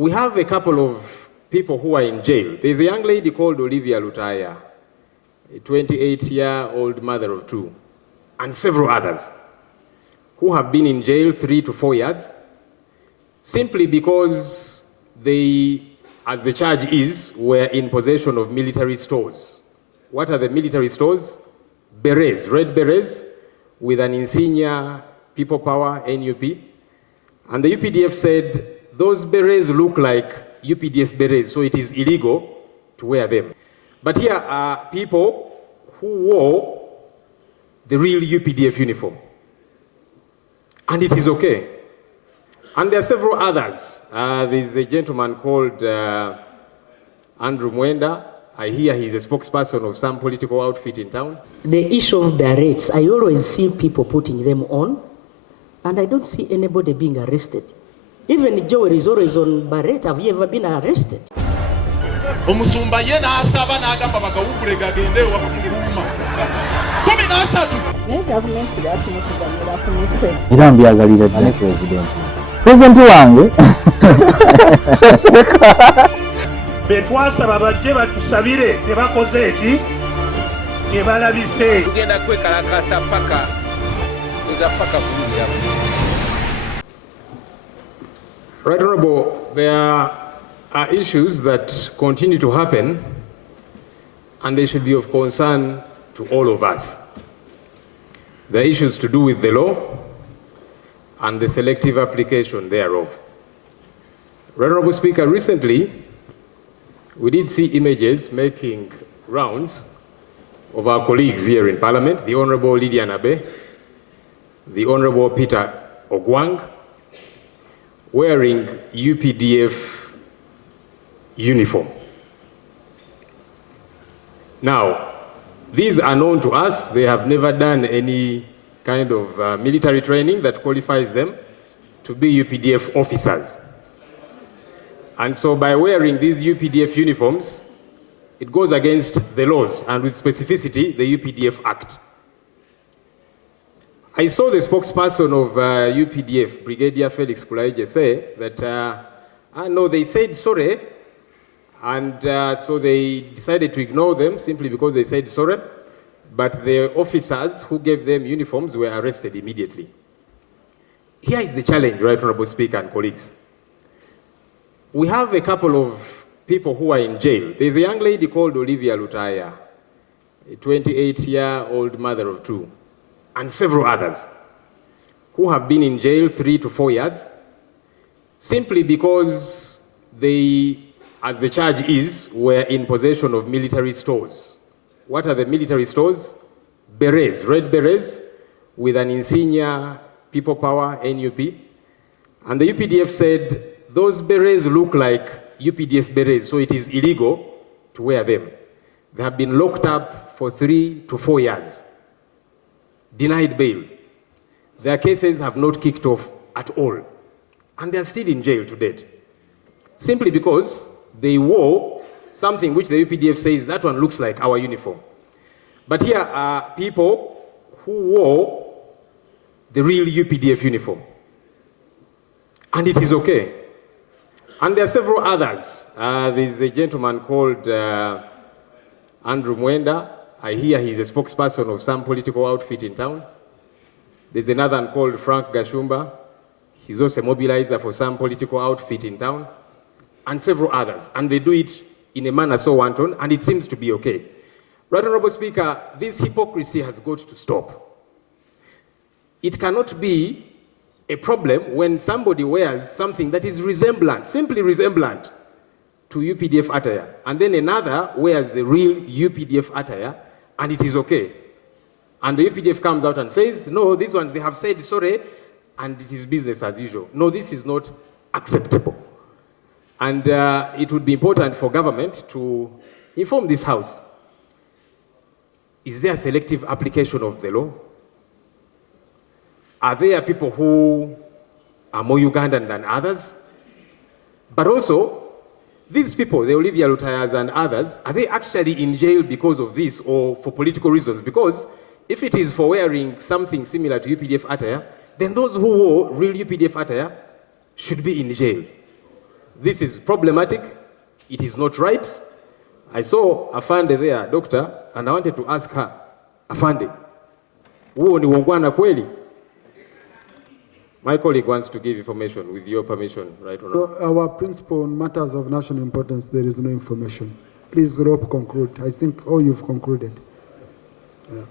We have a couple of people who are in jail. There's a young lady called Olivia Lutaaya, a 28-year-old mother of two, and several others who have been in jail 3 to 4 years simply because they, as the charge is, were in possession of military stores. What are the military stores? Berets, red berets with an insignia, people power, NUP. And the UPDF said, those berets look like UPDF berets, so it is illegal to wear them. But here are people who wore the real UPDF uniform. And it is okay. And there are several others. There's a gentleman called Andrew Mwenda. I hear he's a spokesperson of some political outfit in town. The issue of berets, I always see people putting them on, and I don't see anybody being arrested. Even Joel is always on beret. Have you ever been arrested? Omusumba yena asaba n'agamba bagawugule gagende wakumuluma. 13. Era mbyagalira ddala pulezidenti wange betwasaba bajje batusabire tebakoze eki tebalabise tugenda kwekalakasa paka eza paka kulira. Right, Honorable, there are issues that continue to happen, and they should be of concern to all of us. The issues to do with the law and the selective application thereof. Right, Honorable Speaker, recently we did see images making rounds of our colleagues here in Parliament, the Honorable Lydia Nabe, the Honorable Peter Ogwang, wearing UPDF uniform. Now, these are known to us. They have never done any kind of military training that qualifies them to be UPDF officers. And so by wearing these UPDF uniforms, it goes against the laws, and with specificity, the UPDF Act. I saw the spokesperson of UPDF, Brigadier Felix Kulaije, say that, no, they said sorry, and so they decided to ignore them simply because they said sorry, but the officers who gave them uniforms were arrested immediately. Here is the challenge, Right Honorable Speaker and colleagues. We have a couple of people who are in jail. There's a young lady called Olivia Lutaaya, a 28-year-old mother of two, and several others who have been in jail 3 to 4 years simply because they, as the charge is, were in possession of military stores. What are the military stores? Berets, red berets with an insignia, people power, NUP. And the UPDF said, those berets look like UPDF berets, so it is illegal to wear them. They have been locked up for 3 to 4 years, denied bail. Their cases have not kicked off at all, and they are still in jail to date, simply because they wore something which the UPDF says that one looks like our uniform. But here are people who wore the real UPDF uniform, and it is okay. And there are several others. There's a gentleman called Andrew Mwenda. I hear he's a spokesperson of some political outfit in town. There's another one called Frank Gashumba. He's also a mobilizer for some political outfit in town, and several others. And they do it in a manner so wanton, and it seems to be okay. Right Honorable Speaker, this hypocrisy has got to stop. It cannot be a problem when somebody wears something that is resemblant, simply resemblant to UPDF attire, and then another wears the real UPDF attire, and it is okay. And the UPDF comes out and says, no, these ones, they have said sorry, and it is business as usual. No, this is not acceptable. And it would be important for government to inform this House. Is there a selective application of the law? Are there people who are more Ugandan than others? But also, these people, the Olivia Lutaayas and others, are they actually in jail because of this or for political reasons? Because if it is for wearing something similar to UPDF attire, then those who wore real UPDF attire should be in jail. this is problematic. It is not right. I saw Afande there, doctor, and I wanted to ask her, Afande, huo ni uongwana kweli? My colleague wants to give information with your permission, right? Or not? So our principle on matters of national importance, there is no information. Please, Rob, conclude. I think you've concluded. Yeah.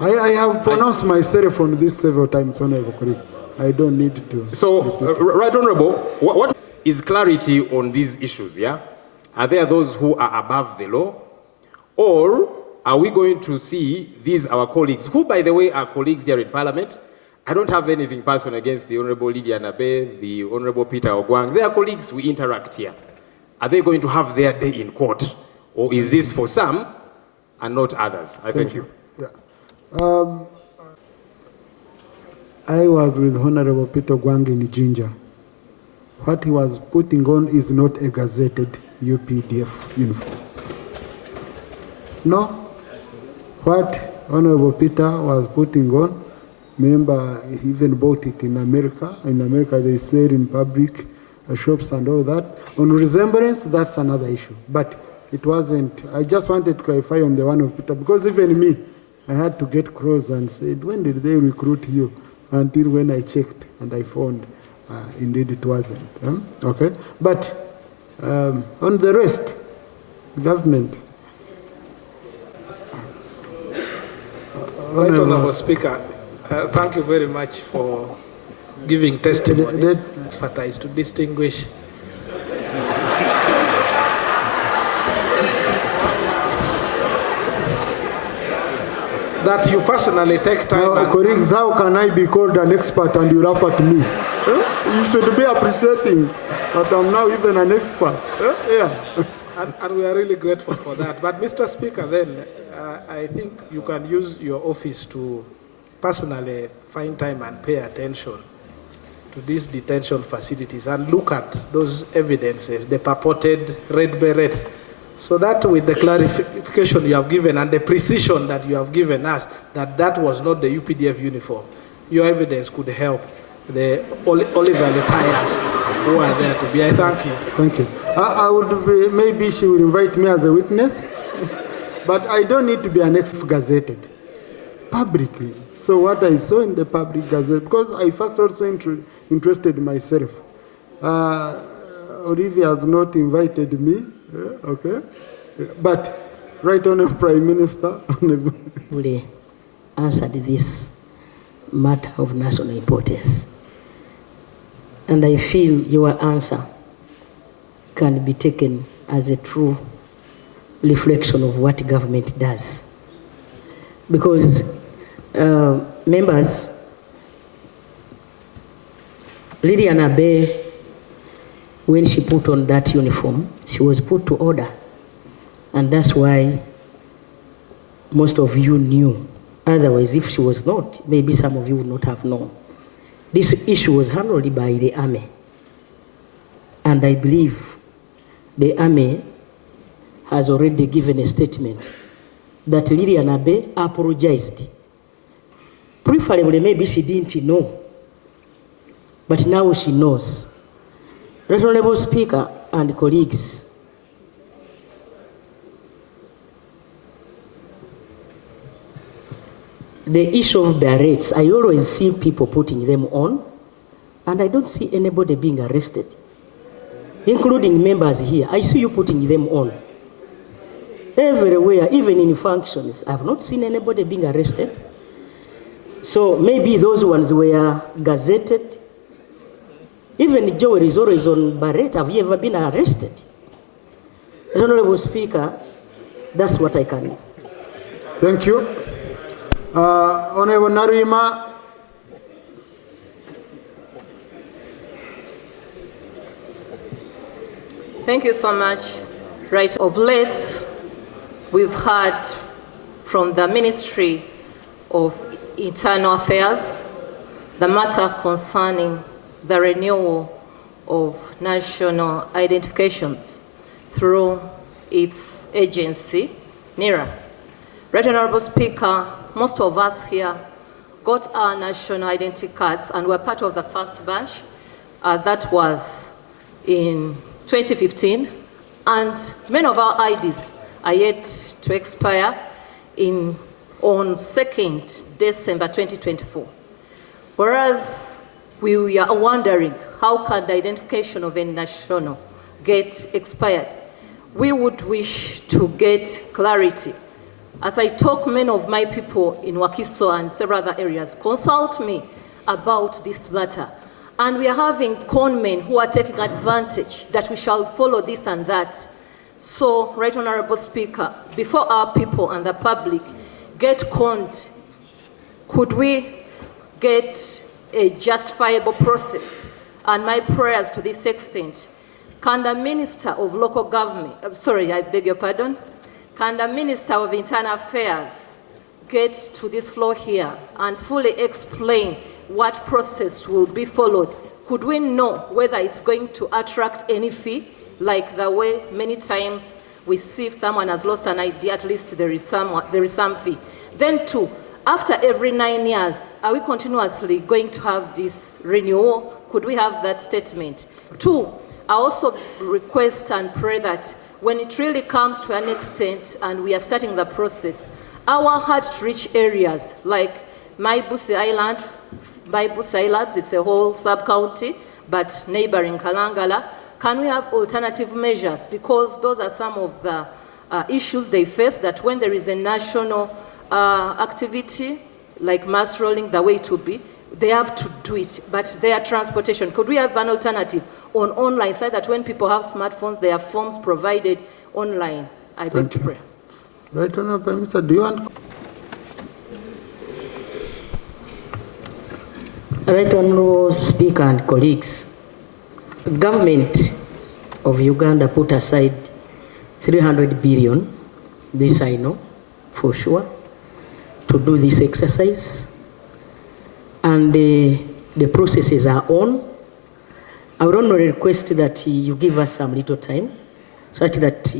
I have pronounced myself on this several times, Honorable colleague. I don't need to. So, Right Honorable, what is clarity on these issues, yeah? Are there those who are above the law? Or are we going to see these our colleagues, who by the way are colleagues here in Parliament? I don't have anything personal against the Honorable Lydia Nabe, the Honorable Peter Ogwang. They are colleagues, we interact here. Are they going to have their day in court? Or is this for some and not others? I thank you. Yeah. I was with Honorable Peter Ogwang in Jinja. What he was putting on is not a gazetted UPDF uniform. No. What Honorable Peter was putting on, remember, he even bought it in America. In America, they sell in public shops and all that. On resemblance, that's another issue. But it wasn't. I just wanted to clarify on the one of Peter, because even me, I had to get close and said, when did they recruit you? Until when I checked and I found, indeed it wasn't. Okay? But on the rest, government. Right Honourable Speaker, thank you very much for giving testimony, expertise to distinguish. That you personally take time. Now, colleagues, how can I be called an expert and you laugh at me? You should be appreciating that I'm now even an expert. Yeah. And we are really grateful for that. But Mr. Speaker, then, I think you can use your office to personally find time and pay attention to these detention facilities and look at those evidences, the purported red beret, so that with the clarification you have given and the precision that you have given us that that was not the UPDF uniform, your evidence could help the Olivia Lutaayas who are there to be. I thank you. Thank you. I would maybe she will invite me as a witness, but I don't need to be an gazetted publicly. So what I saw in the public gazette, because I first also interested myself. Olivia has not invited me, okay? But right on, Prime Minister. Really answered this matter of national importance. And I feel your answer can be taken as a true reflection of what government does. Because members, Lydia Nabe, when she put on that uniform, she was put to order. And that's why most of you knew. Otherwise, if she was not, maybe some of you would not have known. This issue was handled by the army. And I believe the army has already given a statement that Lydia Nabe apologized. Preferably, maybe she didn't know, but now she knows. Right Honourable Speaker and colleagues, the issue of berets, I always see people putting them on, and I don't see anybody being arrested, including members here. I see you putting them on. Everywhere, even in functions, I have not seen anybody being arrested. So maybe those ones were gazetted. Even jewelry is always on beret. Have you ever been arrested? Honourable Speaker, that's what I can. Thank you. Honourable Narima. Thank you so much. Right, of late, we've heard from the Ministry of Internal Affairs the matter concerning the renewal of national identifications through its agency, NRM. Right Honourable Speaker, most of us here got our national identity cards and were part of the first batch That was in 2015. And many of our IDs are yet to expire on 2nd December 2024. Whereas we are wondering how can the identification of a national get expired. We would wish to get clarity. As I talk, many of my people in Wakiso and several other areas consult me about this matter. And we are having conmen who are taking advantage that we shall follow this and that. So, Right Honorable Speaker, before our people and the public get conned, could we get a justifiable process? And my prayers to this extent, can the Minister of Local Government, I beg your pardon, can the Minister of Internal Affairs get to this floor here and fully explain what process will be followed? Could we know whether it's going to attract any fee, like the way many times we see if someone has lost an ID, at least there is some fee. Then 2, after every 9 years, are we continuously going to have this renewal? Could we have that statement? 2, I also request and pray that when it really comes to an extent and we are starting the process, our hard-to-reach areas like Maibusi Islands, it's a whole sub-county, but neighboring Kalangala, can we have alternative measures? Because those are some of the issues they face, that when there is a national activity, like mass rolling, the way to be, they have to do it, but their transportation, could we have an alternative on online so that when people have smartphones, there are forms provided online? I beg to pray. Right Honorable Minister, do you want? Right Honorable Speaker and colleagues, government of Uganda put aside 300 billion, this I know for sure, to do this exercise. And the processes are on. I would only request that you give us some little time such that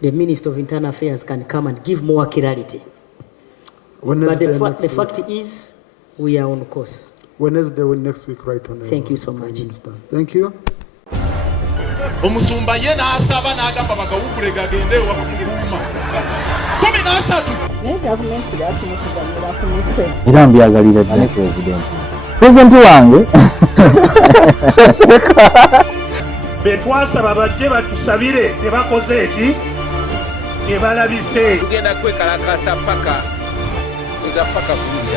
the Minister of Internal Affairs can come and give more clarity. But the fact is, we are on course. Wednesday next week, right on. Thank you so much. Thank you. Omusumba ye n'asaba n'agamba bagawugule gagende wakumuluma 13 era mbyagalira ne president wange betwasaba bajje batusabire tebakoze eki tebalabise tugenda kwekalakasa paka eza paka bulungi